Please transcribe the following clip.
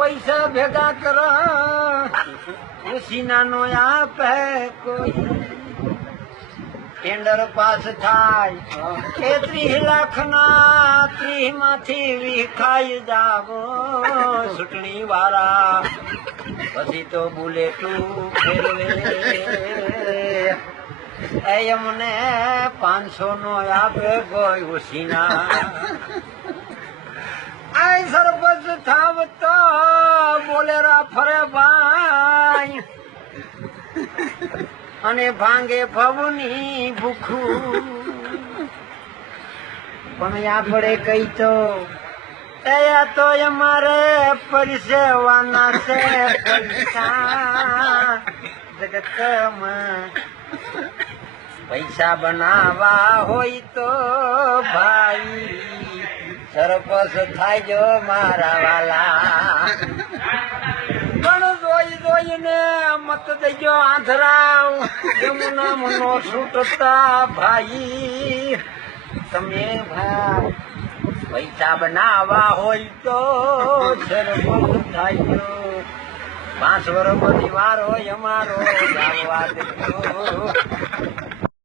પૈસા ભેગા કરો ઉસીના નો આપે કોઈ ટેન્ડર પાસ થાય 30 લાખના 30 માંથી વિખાઈ જાવો ચૂંટણી વાળા પછી તો બુલેટું ફેરવે એમને 500 નો આપે કોઈ ઉસીના આ સરપંચ થાવ તો બોલેરા ફરે ભાઈ અને ભાંગે ભવની ભૂખું પણ આપણે કઈ તો તો અમારે પરસેવાના છે પૈસા જગતમાં પૈસા બનાવવા હોય તો ભાઈ સરપંચ થાય જો મારા વાલા પણ જોઈને મત દેજો આંધરાવ એનું નામ નો છૂટતા ભાઈ તમે ભાઈ પૈસા બનાવવા હોય તો સરપંચ થાય જો 5 વર્ષ પરિવાર હોય અમારો